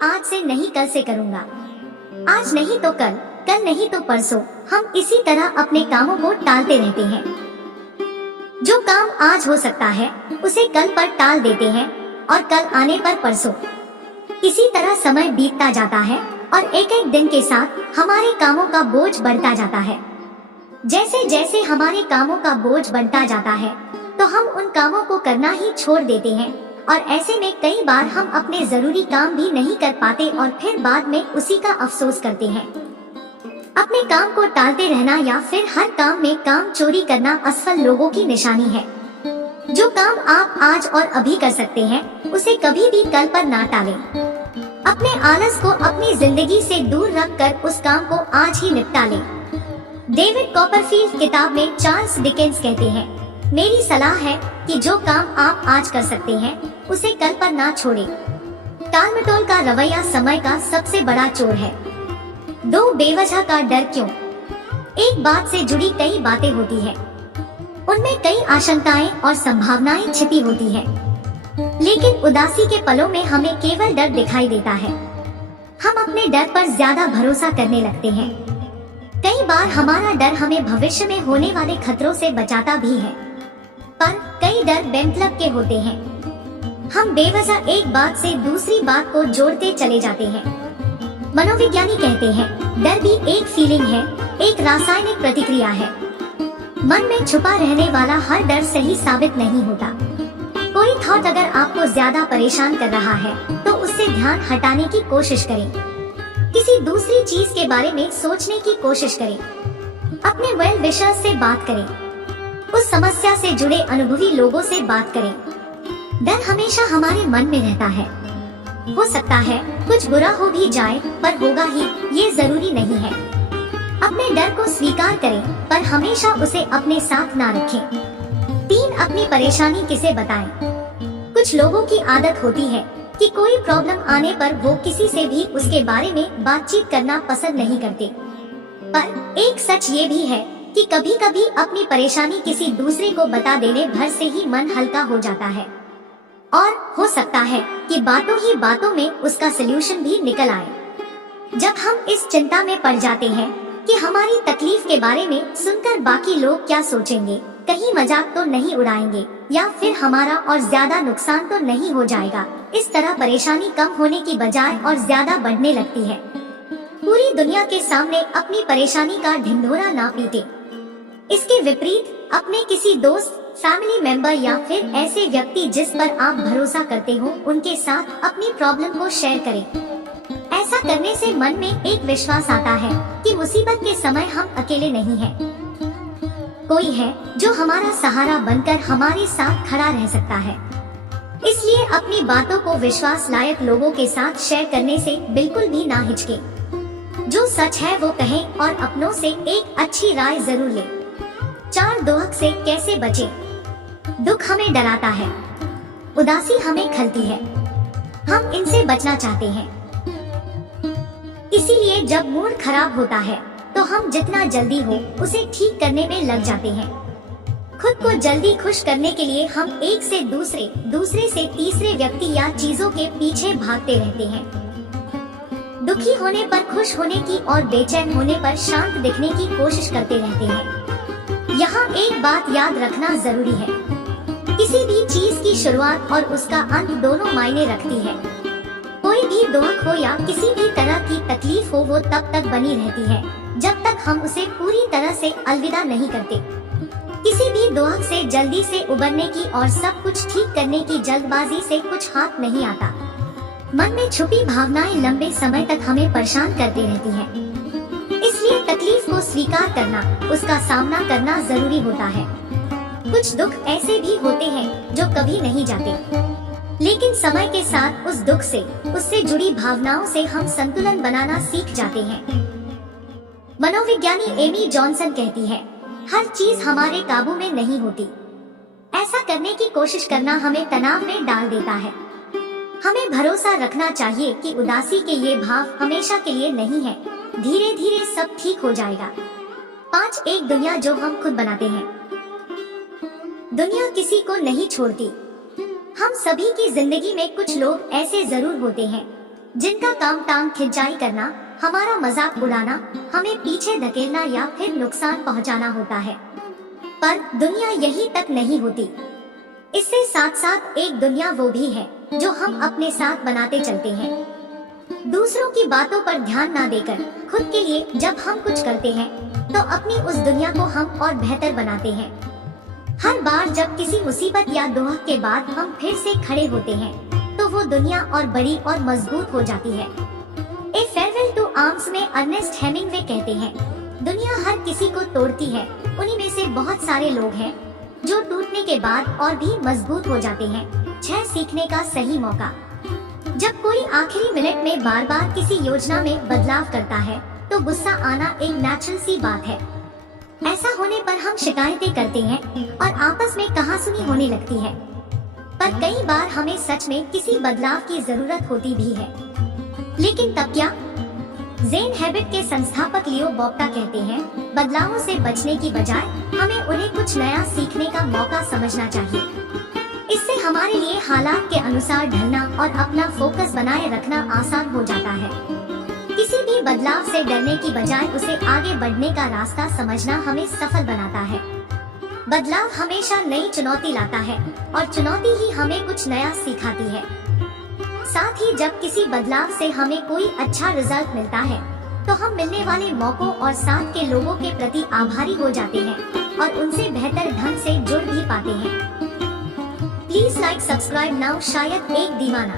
आज से नहीं कल से करूँगा, आज नहीं तो कल, कल नहीं तो परसों। हम इसी तरह अपने कामों को टालते रहते हैं। जो काम आज हो सकता है उसे कल पर टाल देते हैं और कल आने पर परसों। इसी तरह समय बीतता जाता है और एक एक दिन के साथ हमारे कामों का बोझ बढ़ता जाता है। जैसे जैसे हमारे कामों का बोझ बढ़ता जाता है तो हम उन कामों को करना ही छोड़ देते हैं और ऐसे में कई बार हम अपने जरूरी काम भी नहीं कर पाते और फिर बाद में उसी का अफसोस करते हैं। अपने काम को टालते रहना या फिर हर काम में काम चोरी करना असफल लोगों की निशानी है। जो काम आप आज और अभी कर सकते हैं उसे कभी भी कल पर ना टालें। अपने आलस को अपनी जिंदगी से दूर रखकर उस काम को आज ही निपटा लें। डेविड कॉपरफील्ड किताब में चार्ल्स डिकेंस कहते हैं, मेरी सलाह है कि जो काम आप आज कर सकते हैं उसे कल पर ना छोड़ें। टालमटोल का रवैया समय का सबसे बड़ा चोर है। दो बेवजह का डर क्यों? एक बात से जुड़ी कई बातें होती है, उनमें कई आशंकाएं और संभावनाएं छिपी होती है, लेकिन उदासी के पलों में हमें केवल डर दिखाई देता है। हम अपने डर पर ज्यादा भरोसा करने लगते हैं। कई बार हमारा डर हमें भविष्य में होने वाले खतरों से बचाता भी है, पर कई डर बेमतलब के होते हैं। हम बेवजह एक बात से दूसरी बात को जोड़ते चले जाते हैं। मनोविज्ञानी कहते हैं, डर भी एक फीलिंग है, एक रासायनिक प्रतिक्रिया है। मन में छुपा रहने वाला हर डर सही साबित नहीं होता। कोई थॉट अगर आपको ज्यादा परेशान कर रहा है तो उससे ध्यान हटाने की कोशिश करें। किसी दूसरी चीज के बारे में सोचने की कोशिश करें। अपने वेल विशर्स से बात करें। उस समस्या से जुड़े अनुभवी लोगों से बात करें। डर हमेशा हमारे मन में रहता है। हो सकता है कुछ बुरा हो भी जाए पर होगा ही, ये जरूरी नहीं है। अपने डर को स्वीकार करें पर हमेशा उसे अपने साथ ना रखें। 3, अपनी परेशानी किसे बताएं? कुछ लोगों की आदत होती है कि कोई प्रॉब्लम आने पर वो किसी से भी उसके बारे में बातचीत करना पसंद नहीं करते। पर एक सच ये भी है कि कभी कभी अपनी परेशानी किसी दूसरे को बता देने भर से ही मन हल्का हो जाता है और हो सकता है कि बातों ही बातों में उसका सलूशन भी निकल आए। जब हम इस चिंता में पड़ जाते हैं कि हमारी तकलीफ के बारे में सुनकर बाकी लोग क्या सोचेंगे, कहीं मजाक तो नहीं उड़ाएंगे या फिर हमारा और ज्यादा नुकसान तो नहीं हो जाएगा, इस तरह परेशानी कम होने की बजाय और ज्यादा बढ़ने लगती है। पूरी दुनिया के सामने अपनी परेशानी का ढिंढोरा ना पीटे। इसके विपरीत अपने किसी दोस्त, फैमिली मेंबर या फिर ऐसे व्यक्ति जिस पर आप भरोसा करते हो उनके साथ अपनी प्रॉब्लम को शेयर करें। ऐसा करने से मन में एक विश्वास आता है कि मुसीबत के समय हम अकेले नहीं हैं। कोई है जो हमारा सहारा बनकर हमारे साथ खड़ा रह सकता है। इसलिए अपनी बातों को विश्वास लायक लोगों के साथ शेयर करने से बिल्कुल भी ना हिचके। जो सच है वो कहें और अपनों से एक अच्छी राय जरूर ले। 4, दुख से कैसे बचें? दुख हमें डराता है, उदासी हमें खलती है, हम इनसे बचना चाहते हैं। इसीलिए जब मूड खराब होता है तो हम जितना जल्दी हो उसे ठीक करने में लग जाते हैं। खुद को जल्दी खुश करने के लिए हम एक से दूसरे, दूसरे से तीसरे व्यक्ति या चीजों के पीछे भागते रहते हैं। दुखी होने पर खुश होने की और बेचैन होने पर शांत दिखने की कोशिश करते रहते हैं। यहाँ एक बात याद रखना जरूरी है, किसी भी चीज की शुरुआत और उसका अंत दोनों मायने रखती है। कोई भी दुख हो या किसी भी तरह की तकलीफ हो वो तब तक बनी रहती है जब तक हम उसे पूरी तरह से अलविदा नहीं करते। किसी भी दुख से जल्दी से उबरने की और सब कुछ ठीक करने की जल्दबाजी से कुछ हाथ नहीं आता। मन में छुपी भावनाएं लंबे समय तक हमें परेशान करती रहती हैं। इसलिए तकलीफ को स्वीकार करना, उसका सामना करना जरूरी होता है। कुछ दुख ऐसे भी होते हैं जो कभी नहीं जाते, लेकिन समय के साथ उस दुख से, उससे जुड़ी भावनाओं से हम संतुलन बनाना सीख जाते हैं। मनोविज्ञानी एमी जॉनसन कहती है, हर चीज हमारे काबू में नहीं होती। ऐसा करने की कोशिश करना हमें तनाव में डाल देता है। हमें भरोसा रखना चाहिए कि उदासी के ये भाव हमेशा के लिए नहीं है, धीरे धीरे सब ठीक हो जाएगा। 5, एक दुनिया जो हम खुद बनाते हैं। दुनिया किसी को नहीं छोड़ती। हम सभी की जिंदगी में कुछ लोग ऐसे जरूर होते हैं जिनका काम टांग खिंचाई करना, हमारा मजाक उड़ाना, हमें पीछे धकेलना या फिर नुकसान पहुंचाना होता है। पर दुनिया यही तक नहीं होती। इससे साथ साथ एक दुनिया वो भी है जो हम अपने साथ बनाते चलते हैं। दूसरों की बातों पर ध्यान ना देकर खुद के लिए जब हम कुछ करते हैं तो अपनी उस दुनिया को हम और बेहतर बनाते हैं। हर बार जब किसी मुसीबत या दुख के बाद हम फिर से खड़े होते हैं तो वो दुनिया और बड़ी और मजबूत हो जाती है। ए फेयरवेल टू आर्म्स में अर्नेस्ट हेमिंग्वे कहते हैं, दुनिया हर किसी को तोड़ती है, उन्हीं में से बहुत सारे लोग हैं जो टूटने के बाद और भी मजबूत हो जाते हैं। 6 सीखने का सही मौका। जब कोई आखिरी मिनट में बार बार किसी योजना में बदलाव करता है तो गुस्सा आना एक नेचुरल सी बात है। ऐसा होने पर हम शिकायतें करते हैं और आपस में कहासुनी होने लगती है। पर कई बार हमें सच में किसी बदलाव की जरूरत होती भी है। लेकिन तब क्या? ज़ेन हैबिट के संस्थापक लियो बोप्टा कहते हैं, बदलावों से बचने की बजाय हमें उन्हें कुछ नया सीखने का मौका समझना चाहिए। इससे हमारे लिए हालात के अनुसार ढलना और अपना फोकस बनाए रखना आसान हो जाता है। किसी भी बदलाव से डरने की बजाय उसे आगे बढ़ने का रास्ता समझना हमें सफल बनाता है। बदलाव हमेशा नई चुनौती लाता है और चुनौती ही हमें कुछ नया सिखाती है। साथ ही जब किसी बदलाव से हमें कोई अच्छा रिजल्ट मिलता है तो हम मिलने वाले मौकों और साथ के लोगों के प्रति आभारी हो जाते हैं और उनसे बेहतर ढंग से जुड़ भी पाते हैं। Please like subscribe now. शायद एक दीवाना।